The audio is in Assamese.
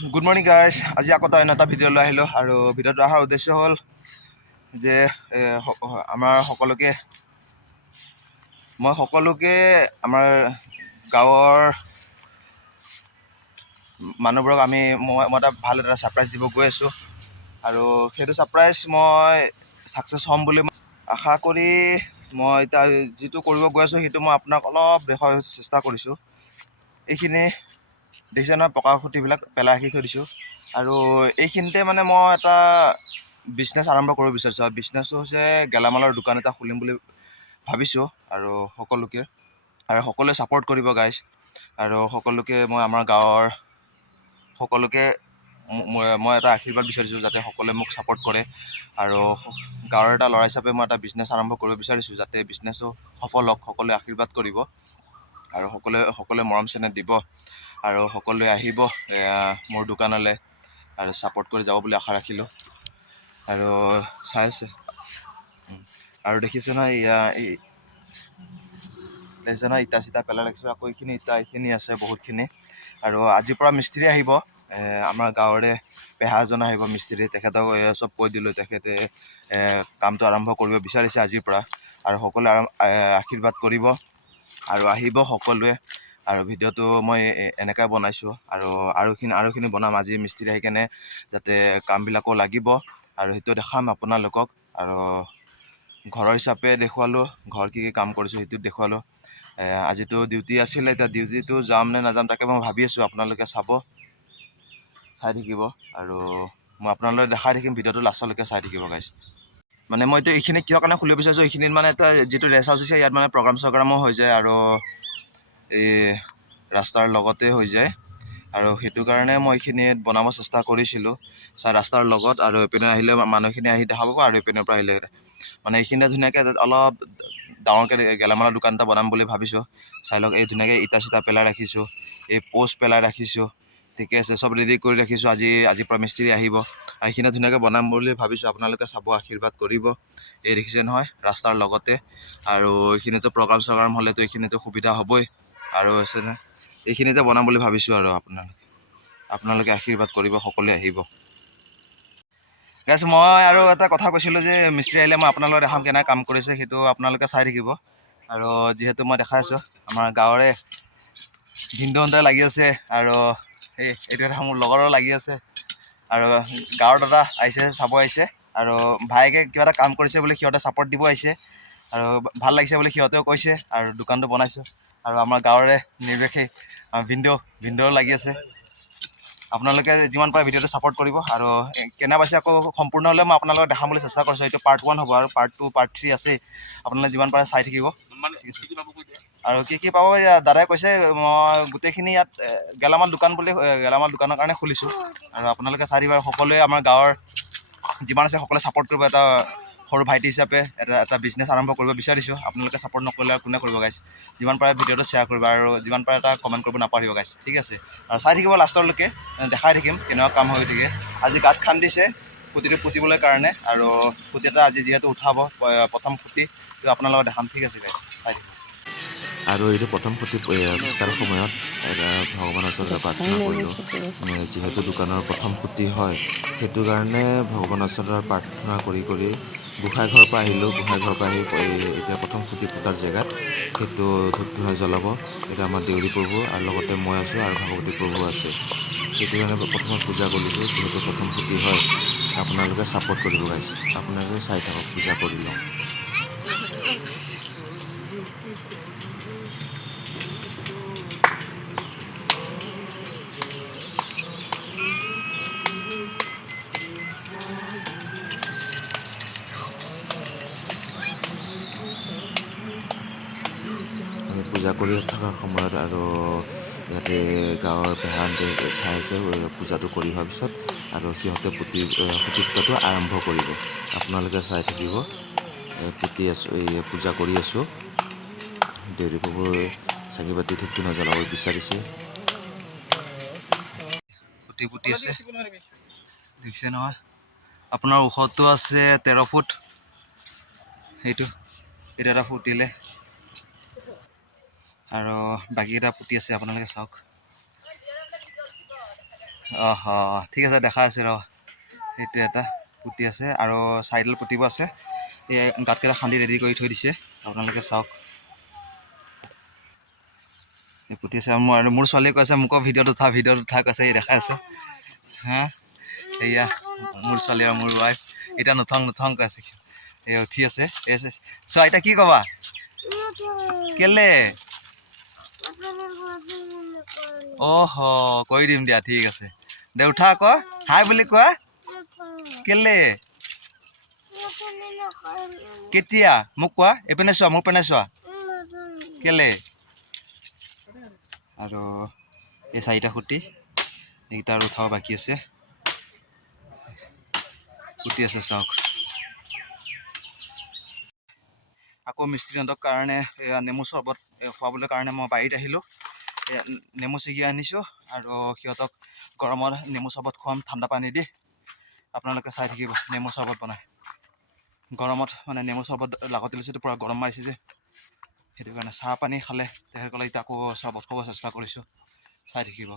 Good morning guys. আজি আকৌ এটা ভিডিঅ' লৈ আহিলোঁ আৰু ভিডিঅ'টো অহাৰ উদ্দেশ্য হ'ল যে আমাৰ সকলোকে আমাৰ গাঁৱৰ মানুহবোৰক মই এটা ভাল এটা ছাৰপ্ৰাইজ দিব গৈ আছোঁ আৰু সেইটো ছাৰপ্ৰাইজ মই ছাকচেছ হ'ম বুলি আশা কৰি মই এতিয়া যিটো কৰিব গৈ আছোঁ সেইটো মই আপোনাক অলপ দেখুৱাব চেষ্টা কৰিছোঁ। এইখিনি দেখিছে নহয়, পকা খুঁটিবিলাক পেলাই ৰাখি থৈ দিছোঁ আৰু এইখিনিতে মানে মই এটা বিজনেছ আৰম্ভ কৰিব বিচাৰিছোঁ। আৰু বিজনেছটো হৈছে গেলামালৰ দোকান এটা খুলিম বুলি ভাবিছোঁ আৰু সকলোৱে ছাপোৰ্ট কৰিব গাইজ। আৰু সকলোকে মই আমাৰ গাঁৱৰ সকলোকে মই এটা আশীৰ্বাদ বিচাৰিছোঁ যাতে সকলোৱে মোক ছাপোৰ্ট কৰে আৰু গাঁৱৰ এটা ল'ৰা হিচাপে মই এটা বিজনেছ আৰম্ভ কৰিব বিচাৰিছোঁ যাতে বিজনেছটো সফল হওক। সকলোৱে আশীৰ্বাদ কৰিব আৰু সকলোৱে মৰম চেনেহ দিব আৰু সকলোৱে আহিব মোৰ দোকানলৈ আৰু ছাপোৰ্ট কৰি যাব বুলি আশা ৰাখিলোঁ। আৰু চাই আছে আৰু দেখিছে নহয়, ইটা চিটা পেলাই ৰাখিছোঁ। আকৌ এইখিনি আছে বহুতখিনি। আৰু আজিৰ পৰা মিস্ত্ৰী আহিব, আমাৰ গাঁৱৰে পেহা এজন আহিব মিস্ত্ৰী। তেখেতক চব কৈ দিলোঁ, তেখেতে কামটো আৰম্ভ কৰিব বিচাৰিছে আজিৰ পৰা আৰু সকলোৱে আশীৰ্বাদ কৰিব আৰু আহিব সকলোৱে। আৰু ভিডিঅ'টো মই এনেকৈ বনাইছোঁ আৰুখিনি বনাম। আজি মিস্ত্ৰী আহি কেনে যাতে কামবিলাকো লাগিব আৰু সেইটো দেখাম আপোনালোকক। আৰু ঘৰৰ হিচাপে দেখুৱালোঁ, ঘৰ কি কাম কৰিছোঁ সেইটো দেখুৱালোঁ। আজিতো ডিউটি আছিলে, এতিয়া ডিউটিটো যাম নে নাযাম তাকে মই ভাবি আছোঁ। আপোনালোকে চাই থাকিব আৰু মই আপোনালোকে দেখাই থাকিম। ভিডিঅ'টো লাষ্টলৈকে চাই থাকিব গাইজ। মানে মইতো এইখিনি কিয় কাৰণে খুলিব বিচাৰিছোঁ, এইখিনিত মানে এটা যিটো ৰেষ্ট হাউচ হৈছে ইয়াত মানে প্ৰগ্ৰাম চগ্ৰামো হৈ যায় আৰু এই ৰাস্তাৰ লগতে হৈ যায় আৰু সেইটো কাৰণে মই এইখিনিত বনাব চেষ্টা কৰিছিলোঁ ৰাস্তাৰ লগত। আৰু এইপিনে আহিলে মানুহখিনি আহি দেখা পাব আৰু এইপিনৰ পৰা আহিলে মানে এইখিনিতে ধুনীয়াকৈ অলপ ডাঙৰকৈ গেলামালৰ দোকান এটা বনাম বুলি ভাবিছোঁ। চাই লওক, এই ধুনীয়াকৈ ইটা চিটা পেলাই ৰাখিছোঁ, এই পোষ্ট পেলাই ৰাখিছোঁ, ঠিকে আছে, চব ৰেডি কৰি ৰাখিছোঁ। আজিৰ পৰা মিস্ত্ৰী আহিব, এইখিনি ধুনীয়াকৈ বনাম বুলি ভাবিছোঁ। আপোনালোকে চাব, আশীৰ্বাদ কৰিব। এই দেখিছে নহয়, ৰাস্তাৰ লগতে। আৰু এইখিনিতো প্ৰগ্ৰাম চগ্ৰাম হ'লেতো এইখিনিতো সুবিধা হ'বই আৰু এইখিনিতে বনাম বুলি ভাবিছোঁ। আৰু আপোনালোকে আশীৰ্বাদ কৰিব, সকলোৱে আহিব গাইজ। মই আৰু এটা কথা কৈছিলোঁ যে মিস্ত্ৰী আহিলে মই আপোনালোকে দেখাম কেনেকৈ কাম কৰিছে, সেইটো আপোনালোকে চাই থাকিব। আৰু যিহেতু মই দেখাই আছোঁ আমাৰ গাঁৱৰে ভিনদেউহঁতে লাগি আছে আৰু এইটো এটা মোৰ লগৰো লাগি আছে আৰু গাঁৱৰ দাদা আহিছে, চাব আহিছে আৰু ভায়েকে কিবা এটা কাম কৰিছে বুলি সিহঁতে ছাপোৰ্ট দিব আহিছে আৰু ভাল লাগিছে বুলি সিহঁতেও কৈছে। আৰু দোকানটো বনাইছোঁ আৰু আমাৰ গাঁৱৰে নিৰ্বেশী ভিনদেউ লাগি আছে। আপোনালোকে যিমান পাৰে ভিডিঅ'টো ছাপোৰ্ট কৰিব আৰু কেনে পাইছে আকৌ সম্পূৰ্ণ হ'লে মই আপোনালোকক দেখাম বুলি চেষ্টা কৰিছোঁ। এইটো পাৰ্ট 1 হ'ব আৰু পাৰ্ট 2 পাৰ্ট 3 আছেই। আপোনালোকে যিমান পাৰে চাই থাকিব। আৰু কি পাব দাদাই কৈছে, মই গোটেইখিনি ইয়াত গেলামাল দোকানৰ কাৰণে খুলিছোঁ আৰু আপোনালোকে চাই দিব। সকলোৱে আমাৰ গাঁৱৰ যিমান আছে সকলোৱে ছাপোৰ্ট কৰিব। এটা সৰু ভাইটি হিচাপে এটা বিজনেছ আৰম্ভ কৰিব বিচাৰিছোঁ। আপোনালোকে ছাপোৰ্ট নকৰিলে আৰু কোনে কৰিব গাইজ। যিমান পাৰে ভিডিঅ'টো শ্বেয়াৰ কৰিব আৰু যিমান পাৰে এটা কমেণ্ট কৰিব নাপাহৰিব গাইজ, ঠিক আছে। আৰু চাই থাকিব লাষ্টলৈকে, দেখাই থাকিম কেনেকুৱা কাম হৈ থাকে। আজি গাঁত খান্দিছে খুঁটিটো পুতিবলৈ কাৰণে আৰু খুঁটি এটা আজি যিহেতু উঠাব, প্ৰথম খুঁটি আপোনালোকক দেখাম, ঠিক আছে গাইজ, চাই থাকিব। আৰু এইটো প্ৰথম খুঁটি পুতাৰ সময়ত এটা ভগৱানৰ ওচৰত প্ৰাৰ্থনা কৰিলোঁ। যিহেতু দোকানৰ প্ৰথম খুঁটি হয়, সেইটো কাৰণে ভগৱানৰ ওচৰত প্ৰাৰ্থনা কৰি গোঁসাই ঘৰৰ পৰা আহিলোঁ। গোঁসাই ঘৰৰ পৰা আহি এতিয়া প্ৰথম খুঁটি পুতাৰ জেগাত সেইটো ধূপ ধূনা জ্বলাব। এতিয়া আমাৰ দেউৰী প্ৰভু আৰু লগতে মই আছোঁ আৰু ভাগৱতী প্ৰভু আছে। সেইটো কাৰণে প্ৰথমত পূজা কৰিছোঁ। যিহেতু প্ৰথম খুঁটি হয়, আপোনালোকে ছাপোৰ্ট কৰিব গাইজ। আপোনালোকে চাই থাকক, পূজা কৰি লওঁ। আমি পূজা কৰি থকাৰ সময়ত আৰু ইয়াতে গাঁৱৰ পেহাহঁতে চাই আছে পূজাটো কৰি হোৱাৰ পিছত আৰু সিহঁতে খুঁটি পুতাটো আৰম্ভ কৰিব। আপোনালোকে চাই থাকিব। পুতি আছোঁ, পূজা কৰি আছোঁ। দেউৰী প্ৰভুৱে চাকি বাতি ধূপ ধূনা জ্বলাব বিচাৰিছে। খুঁটি পুতি আছে, দেখিছে নহয়। আপোনাৰ ওখটো আছে 13 ফুট। সেইটো এটা ফুটিলে আৰু বাকীকেইটা পুতি আছে, আপোনালোকে চাওক। ঠিক আছে দেখা আছে ৰ সেইটো এটা পুতি আছে আৰু চাইডল পুতিব আছে এই গাঁতকেইটা খান্দি ৰেডি কৰি থৈ দিছে আপোনালোকে চাওক এই পুতি আছে আৰু মোৰ ছোৱালীয়ে কৈছে মোকো ভিডিঅ'ত উঠা কৈছে এই দেখাই আছোঁ হা এয়া মোৰ ছোৱালী আৰু মোৰ ৱাইফ এতিয়া নুথং কৈ আছে এই উঠি আছে চোৱা এতিয়া কি ক'বা কেলে কৰি দিম দিয়া ঠিক আছে দে উঠা আকৌ হাই বুলি কোৱা কেলে কেতিয়া মোক কোৱা এইপিনে চোৱা মোৰ পিনে চোৱা কেলে আৰু এই 4টা খুঁটি এইকেইটা আৰু উঠাব বাকী আছে খুঁটি আছে চাওক আকৌ মিস্ত্ৰীহঁতৰ কাৰণে নেমু চৰ্বত খুৱাবলৈ কাৰণে মই বাৰীত আহিলোঁ নেমু ছিগি আনিছোঁ আৰু সিহঁতক গৰমত নেমু চৰ্বত খুৱাম ঠাণ্ডা পানী দি আপোনালোকে চাই থাকিব নেমু চৰ্বত বনাই গৰমত মানে নেমু চৰ্বত লাগতি লৈছেতো পূৰা গৰম মাৰিছে যে সেইটো কাৰণে চাহ পানী খালে তেখেতসকলে এতিয়া আকৌ চৰ্বত খাব চেষ্টা কৰিছোঁ চাই থাকিব